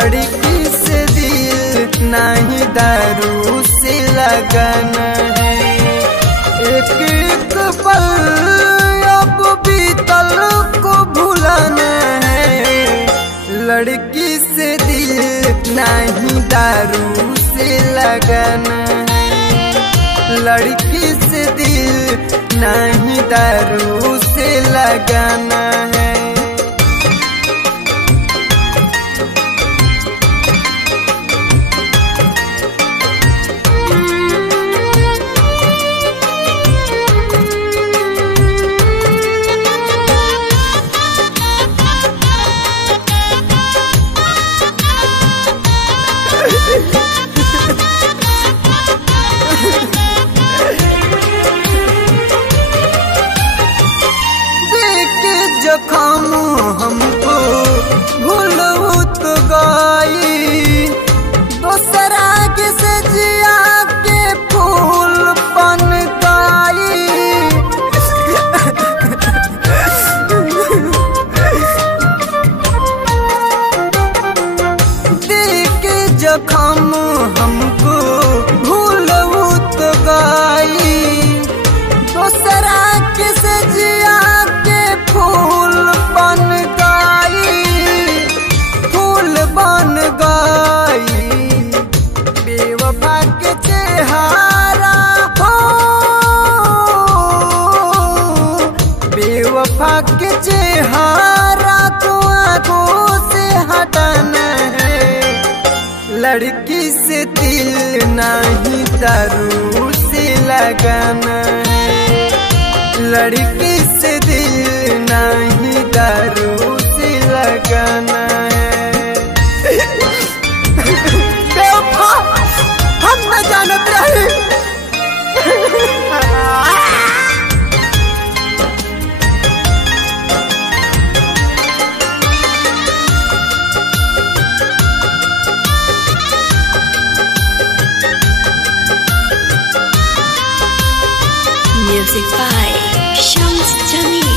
लड़की से दिल नहीं दारू से लगाना है। एक एक पल अब बीतल को भुलाना है। लड़की से दिल नहीं दारू से लगाना है। लड़की से दिल नहीं दारू से लगाना है। जखम हमको भूलू तो गई दूसरा के सजिया के फूल बन गई। देख जखम हमको भूलू तो गई दूसरा के सजिया फूल बन गई। फूल बन गई बेवफा के चेहरा हो। बेवफा के चेहरा तो आंखों से हटाना है। लड़की से दिल नहीं दारू से लगाना है। लड़की से दिल नहीं दारू से लगाना है। बेवफा हम न जानत रहे। Music by Shams Jamil.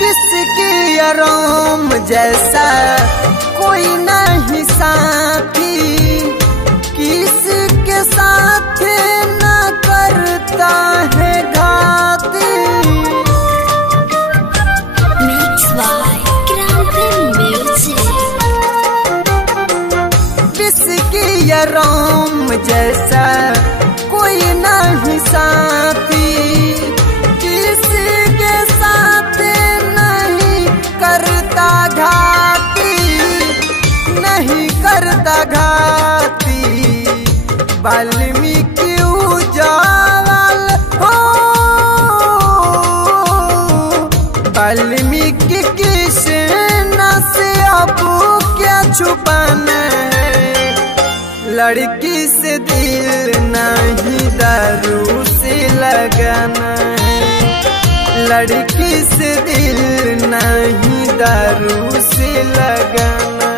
किसकी आराम जैसा कोई नहीं साथी। किसके साथ न करता है घाती। Mix by किसकी आराम जैसा कोई नहीं साथी। किसके साथ नहीं करता घाती। नहीं करता घाती। वाल्मीकि उजावल हो। वाल्मीकि कृष्ण से अब क्या छुपाना है। लड़की से दिल नहीं दारू से लगाना है। लड़की से दिल नहीं दारू से लगाना